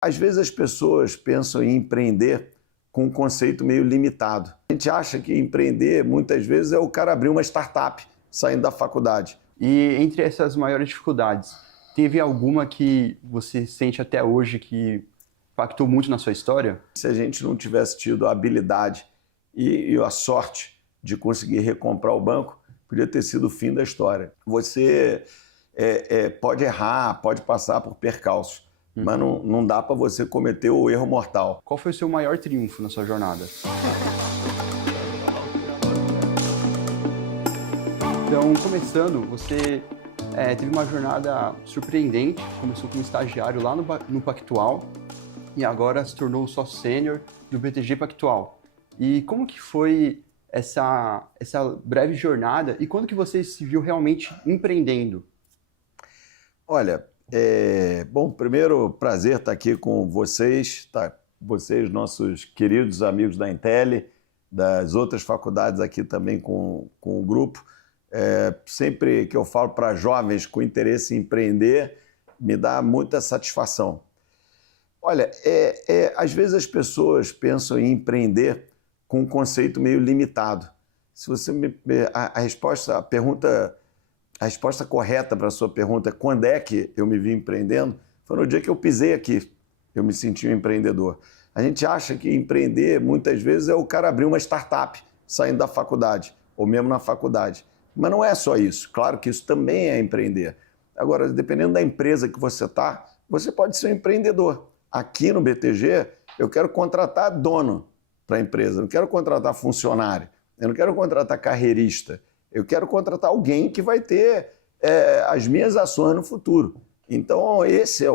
Às vezes as pessoas pensam em empreender com um conceito meio limitado. A gente acha que empreender, muitas vezes, é o cara abrir uma startup saindo da faculdade. E entre essas maiores dificuldades, teve alguma que você sente até hoje que impactou muito na sua história? Se a gente não tivesse tido a habilidade e a sorte de conseguir recomprar o banco, podia ter sido o fim da história. Você pode errar, pode passar por percalços, mas não dá para você cometer o erro mortal. Qual foi o seu maior triunfo na sua jornada? Então, começando, você teve uma jornada surpreendente, começou como estagiário lá no Pactual e agora se tornou sócio sênior do BTG Pactual. E como que foi essa breve jornada e quando que você se viu realmente empreendendo? Olha, bom, primeiro prazer estar aqui com vocês, vocês, nossos queridos amigos da Intel, das outras faculdades aqui também com o grupo. Sempre que eu falo para jovens com interesse em empreender, me dá muita satisfação. Olha, às vezes as pessoas pensam em empreender com um conceito meio limitado. Se você a resposta correta para a sua pergunta, quando é que eu me vi empreendendo, foi no dia que eu pisei aqui, eu me senti um empreendedor. A gente acha que empreender, muitas vezes, é o cara abrir uma startup saindo da faculdade, ou mesmo na faculdade. Mas não é só isso. Claro que isso também é empreender. Agora, dependendo da empresa que você está, você pode ser um empreendedor. Aqui no BTG, eu quero contratar dono para a empresa, eu não quero contratar funcionário, eu não quero contratar carreirista, eu quero contratar alguém que vai ter as minhas ações no futuro. Então, essa é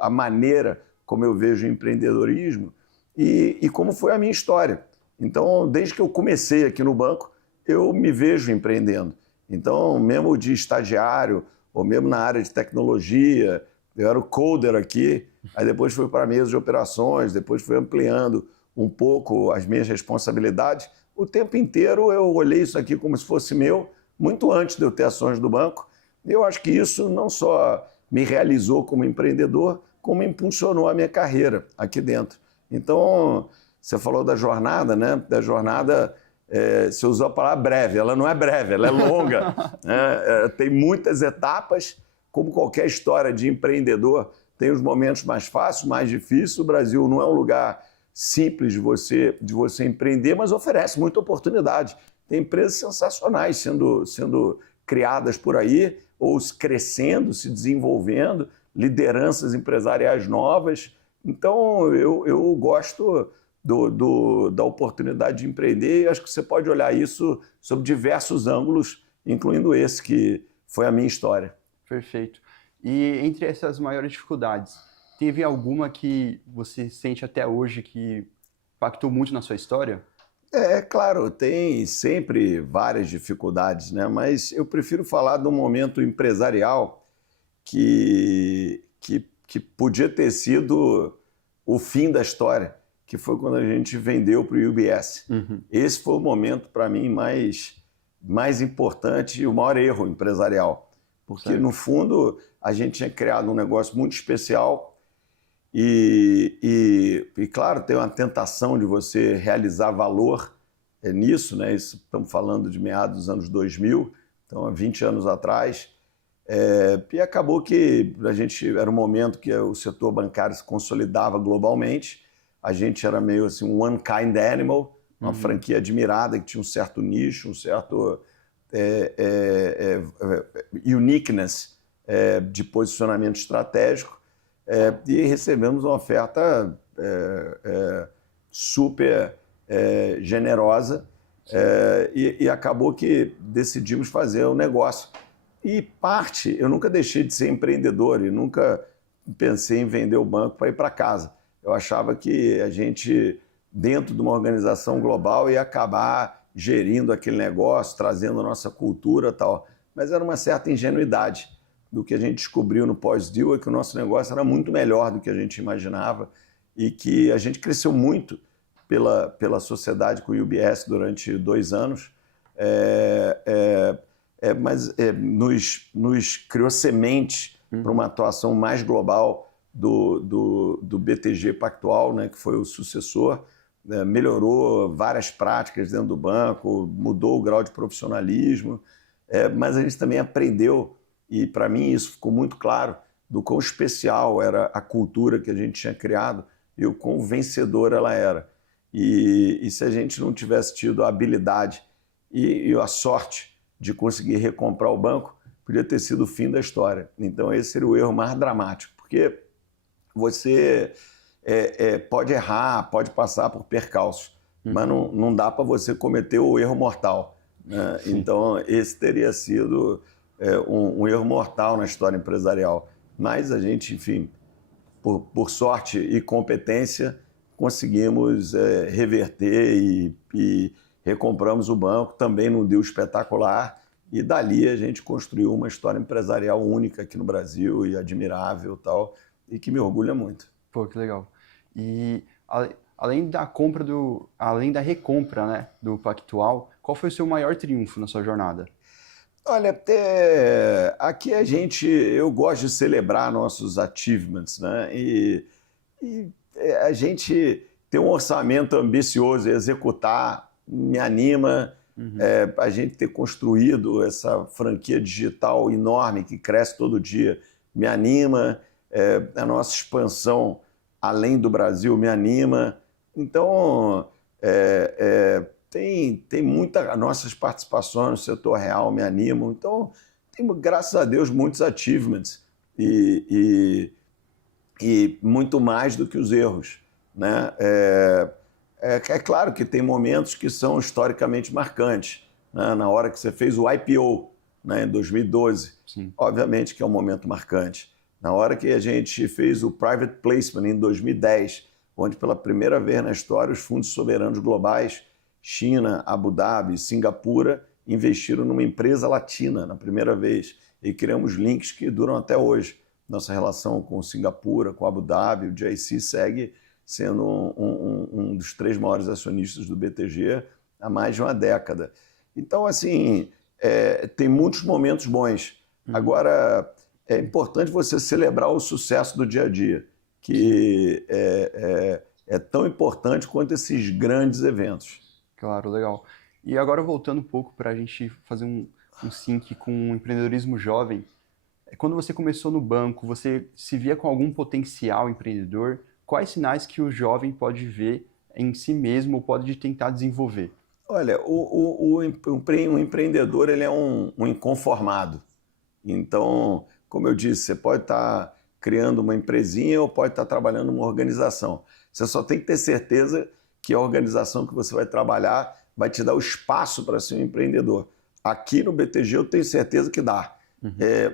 a maneira como eu vejo o empreendedorismo e como foi a minha história. Então, desde que eu comecei aqui no banco, eu me vejo empreendendo. Então, mesmo de estagiário, ou mesmo na área de tecnologia, eu era o coder aqui, aí depois fui para a mesa de operações, depois fui ampliando um pouco as minhas responsabilidades. O tempo inteiro eu olhei isso aqui como se fosse meu, muito antes de eu ter ações do banco. E eu acho que isso não só me realizou como empreendedor, como impulsionou a minha carreira aqui dentro. Então, você falou da jornada, né? Da jornada, você usou a palavra breve. Ela não é breve, ela é longa. Né? Tem muitas etapas, como qualquer história de empreendedor. Tem os momentos mais fáceis, mais difíceis. O Brasil não é um lugar simples de você empreender, mas oferece muita oportunidade. Tem empresas sensacionais sendo criadas por aí, ou crescendo, se desenvolvendo, lideranças empresariais novas. Então, eu gosto da oportunidade de empreender e acho que você pode olhar isso sob diversos ângulos, incluindo esse que foi a minha história. Perfeito. E entre essas maiores dificuldades, teve alguma que você sente até hoje que impactou muito na sua história? Claro, tem sempre várias dificuldades, né? Mas eu prefiro falar de um momento empresarial que podia ter sido o fim da história, que foi quando a gente vendeu para o UBS. Esse foi o momento, para mim, mais importante e o maior erro empresarial. Porque, certo, no fundo, a gente tinha criado um negócio muito especial e claro, tem uma tentação de você realizar valor nisso, né? Isso, estamos falando de meados dos anos 2000, então há 20 anos atrás. E acabou que era um momento que o setor bancário se consolidava globalmente. A gente era meio assim um one kind animal, uma franquia admirada que tinha um certo nicho, um certo uniqueness de posicionamento estratégico. E recebemos uma oferta super generosa e acabou que decidimos fazer o negócio. E eu nunca deixei de ser empreendedor e nunca pensei em vender o banco para ir para casa. Eu achava que a gente, dentro de uma organização global, ia acabar gerindo aquele negócio, trazendo a nossa cultura e tal. Mas era uma certa ingenuidade. Do que a gente descobriu no pós-deal é que o nosso negócio era muito melhor do que a gente imaginava e que a gente cresceu muito pela sociedade com o UBS durante 2 anos. Mas nos criou sementes para uma atuação mais global do BTG Pactual, né, que foi o sucessor, melhorou várias práticas dentro do banco, mudou o grau de profissionalismo, mas a gente também aprendeu, e para mim isso ficou muito claro, do quão especial era a cultura que a gente tinha criado e o quão vencedora ela era. E se a gente não tivesse tido a habilidade e a sorte de conseguir recomprar o banco, podia ter sido o fim da história. Então esse seria o erro mais dramático, porque você pode errar, pode passar por percalços, mas não dá para você cometer o erro mortal, né? Então esse teria sido um erro mortal na história empresarial. Mas a gente, enfim, por sorte e competência, conseguimos reverter e recompramos o banco, também num deal espetacular, e dali a gente construiu uma história empresarial única aqui no Brasil e admirável tal, e que me orgulha muito. Pô, que legal. E além da recompra, né, do Pactual, qual foi o seu maior triunfo na sua jornada? Olha, aqui eu gosto de celebrar nossos achievements, né? E a gente ter um orçamento ambicioso e executar me anima. A gente ter construído essa franquia digital enorme que cresce todo dia me anima. A nossa expansão além do Brasil me anima. Então, tem muitas nossas participações no setor real me animam. Então, tem, graças a Deus, muitos achievements e muito mais do que os erros, né? É claro que tem momentos que são historicamente marcantes, né? Na hora que você fez o IPO, né, em 2012, Sim. Obviamente que é um momento marcante. Na hora que a gente fez o Private Placement em 2010, onde pela primeira vez na história os fundos soberanos globais, China, Abu Dhabi, Singapura, investiram numa empresa latina na primeira vez e criamos links que duram até hoje. Nossa relação com Singapura, com Abu Dhabi, o JC segue sendo um dos 3 maiores acionistas do BTG há mais de uma década. Então, assim, tem muitos momentos bons. Agora, é importante você celebrar o sucesso do dia a dia, que é tão importante quanto esses grandes eventos. Claro, legal. E agora voltando um pouco para a gente fazer um sync com o empreendedorismo jovem, quando você começou no banco, você se via com algum potencial empreendedor? Quais sinais que o jovem pode ver em si mesmo ou pode tentar desenvolver? Olha, o empreendedor ele é um inconformado. Então, como eu disse, você pode estar criando uma empresinha ou pode estar trabalhando numa organização. Você só tem que ter certeza que a organização que você vai trabalhar vai te dar o espaço para ser um empreendedor. Aqui no BTG eu tenho certeza que dá,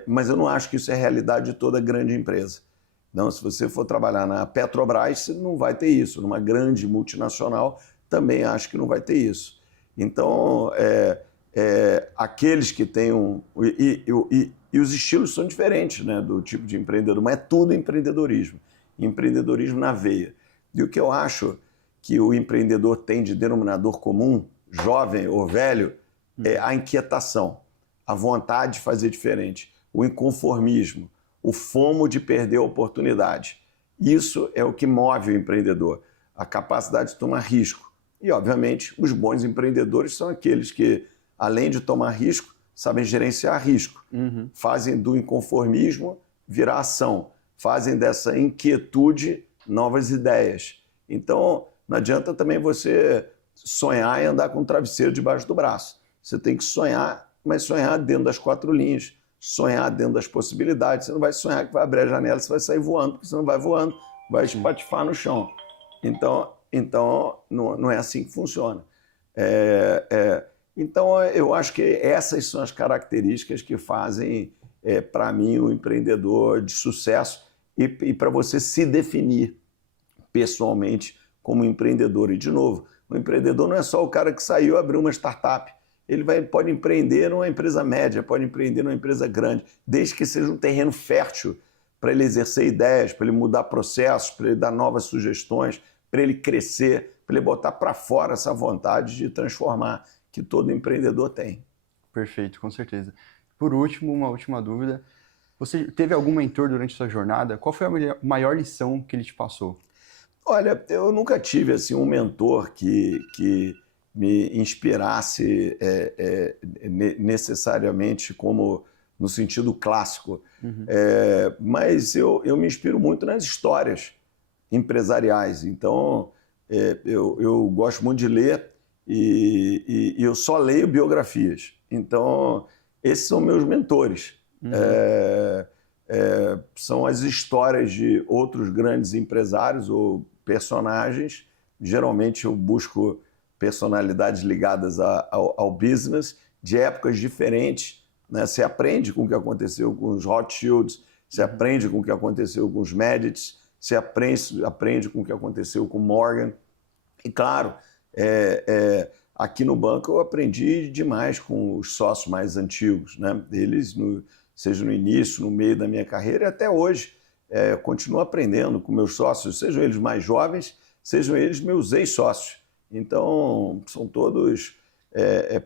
mas eu não acho que isso é a realidade de toda grande empresa. Não, se você for trabalhar na Petrobras, você não vai ter isso. Numa grande multinacional, também acho que não vai ter isso. Então, aqueles que têm e os estilos são diferentes, né, do tipo de empreendedor, mas é tudo empreendedorismo. Empreendedorismo na veia. E o que eu acho que o empreendedor tem de denominador comum, jovem ou velho, é a inquietação, a vontade de fazer diferente, o inconformismo, o fomo de perder a oportunidade. Isso é o que move o empreendedor, a capacidade de tomar risco. E, obviamente, os bons empreendedores são aqueles que, além de tomar risco, sabem gerenciar risco. Fazem do inconformismo virar ação, fazem dessa inquietude novas ideias. Então, não adianta também você sonhar e andar com um travesseiro debaixo do braço. Você tem que sonhar, mas sonhar dentro das 4 linhas, sonhar dentro das possibilidades. Você não vai sonhar que vai abrir a janela, você vai sair voando, porque você não vai voando, vai espatifar no chão. Então não é assim que funciona. Então, eu acho que essas são as características que fazem, para mim, o empreendedor de sucesso e para você se definir pessoalmente como empreendedor. E, de novo, o empreendedor não é só o cara que saiu e abriu uma startup. Ele pode empreender numa empresa média, pode empreender numa empresa grande, desde que seja um terreno fértil para ele exercer ideias, para ele mudar processos, para ele dar novas sugestões, para ele crescer, para ele botar para fora essa vontade de transformar que todo empreendedor tem. Perfeito, com certeza. Por último, uma última dúvida. Você teve algum mentor durante a sua jornada? Qual foi a maior lição que ele te passou? Olha, eu nunca tive assim, um mentor que me inspirasse necessariamente como no sentido clássico. Mas eu me inspiro muito nas histórias empresariais. Então, eu gosto muito de ler e eu só leio biografias. Então, esses são meus mentores. São as histórias de outros grandes empresários ou personagens. Geralmente eu busco personalidades ligadas ao business, de épocas diferentes. Né? Você aprende com o que aconteceu com os Rothschilds, você aprende com o que aconteceu com os Medici, você aprende com o que aconteceu com Morgan. E claro, aqui no banco eu aprendi demais com os sócios mais antigos. Né? Eles, seja no início, no meio da minha carreira e até hoje, eu continuo aprendendo com meus sócios, sejam eles mais jovens, sejam eles meus ex-sócios. Então, são todos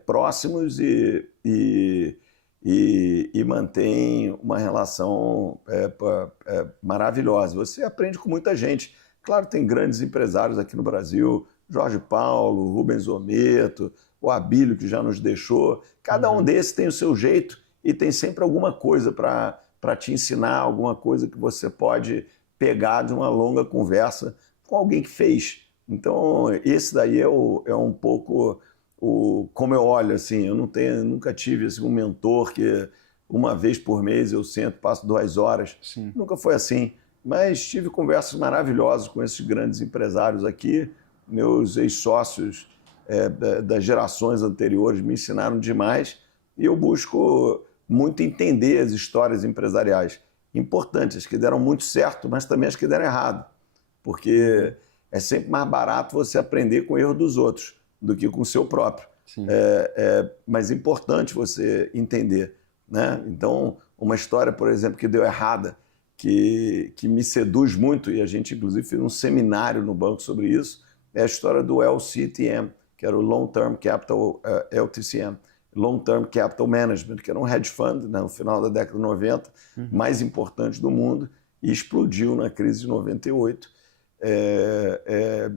próximos e mantêm uma relação maravilhosa. Você aprende com muita gente. Claro, tem grandes empresários aqui no Brasil, Jorge Paulo, Rubens Ometo, o Abílio, que já nos deixou. Cada um desses tem o seu jeito e tem sempre alguma coisa para te ensinar, alguma coisa que você pode pegar de uma longa conversa com alguém que fez. Então, esse daí é um pouco como eu olho. Assim, eu nunca tive assim, um mentor que uma vez por mês eu sento, passo 2 horas. Sim. Nunca foi assim. Mas tive conversas maravilhosas com esses grandes empresários aqui. Meus ex-sócios das gerações anteriores me ensinaram demais. E eu busco muito entender as histórias empresariais importantes, as que deram muito certo, mas também as que deram errado. Porque é sempre mais barato você aprender com o erro dos outros do que com o seu próprio. Mas é importante você entender. Né? Então, uma história, por exemplo, que deu errada, que me seduz muito, e a gente, inclusive, fez um seminário no banco sobre isso, é a história do LCTM, que era o Long Term Capital, LTCM, Long Term Capital Management, que era um hedge fund, né, no final da década de 90, mais importante do mundo, e explodiu na crise de 98.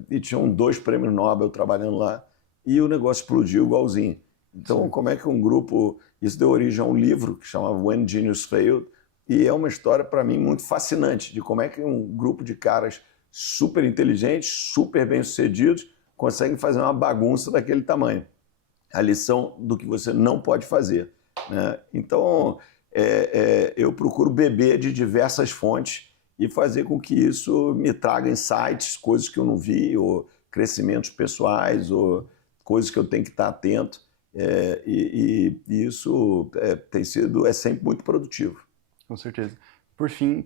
E tinham 2 prêmios Nobel trabalhando lá, e o negócio explodiu igualzinho. Então, como é que um grupo... Isso deu origem a um livro que chamava When Genius Failed, e é uma história, para mim, muito fascinante, de como é que um grupo de caras super inteligentes, super bem-sucedidos, conseguem fazer uma bagunça daquele tamanho. A lição do que você não pode fazer. Né? Então, eu procuro beber de diversas fontes e fazer com que isso me traga insights, coisas que eu não vi, ou crescimentos pessoais, ou coisas que eu tenho que estar atento. E isso é sempre muito produtivo. Com certeza. Por fim,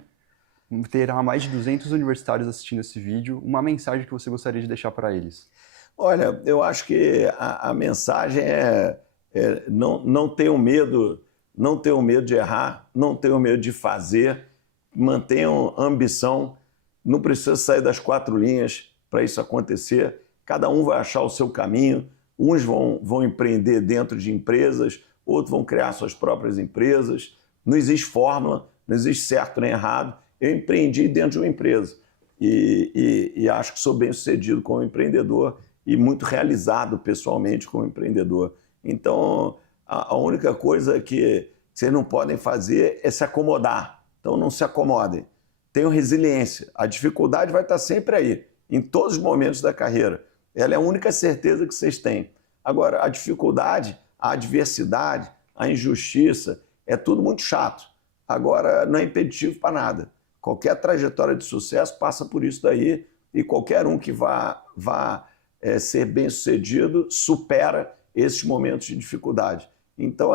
terá mais de 200 universitários assistindo esse vídeo. Uma mensagem que você gostaria de deixar para eles? Olha, eu acho que a mensagem não tenham medo, não tenham medo de errar, não tenham medo de fazer, mantenham ambição, não precisa sair das 4 linhas para isso acontecer, cada um vai achar o seu caminho, uns vão empreender dentro de empresas, outros vão criar suas próprias empresas, não existe fórmula, não existe certo nem errado, eu empreendi dentro de uma empresa e acho que sou bem sucedido como empreendedor e muito realizado pessoalmente como empreendedor. Então, a única coisa que vocês não podem fazer é se acomodar. Então, não se acomodem. Tenham resiliência. A dificuldade vai estar sempre aí, em todos os momentos da carreira. Ela é a única certeza que vocês têm. Agora, a dificuldade, a adversidade, a injustiça, é tudo muito chato. Agora, não é impeditivo para nada. Qualquer trajetória de sucesso passa por isso daí e qualquer um que vá ser bem-sucedido supera esses momentos de dificuldade. Então,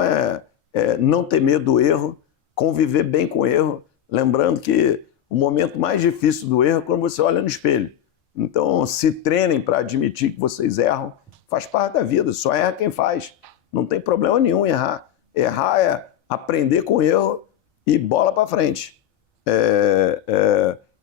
não ter medo do erro, conviver bem com o erro, lembrando que o momento mais difícil do erro é quando você olha no espelho. Então, se treinem para admitir que vocês erram, faz parte da vida, só erra quem faz. Não tem problema nenhum em errar. Errar é aprender com o erro e bola para frente.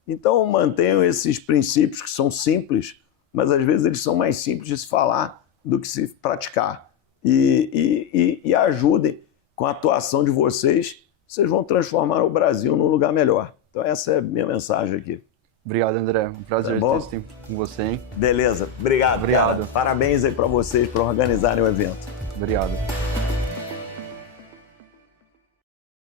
Então, mantenham esses princípios que são simples, mas às vezes eles são mais simples de se falar do que se praticar. E ajudem com a atuação de vocês, vocês vão transformar o Brasil num lugar melhor. Então essa é a minha mensagem aqui. Obrigado, André. Um prazer ter esse tempo com você, hein? Beleza. Obrigado. Obrigado. Cara. Parabéns aí para vocês por organizarem o evento. Obrigado.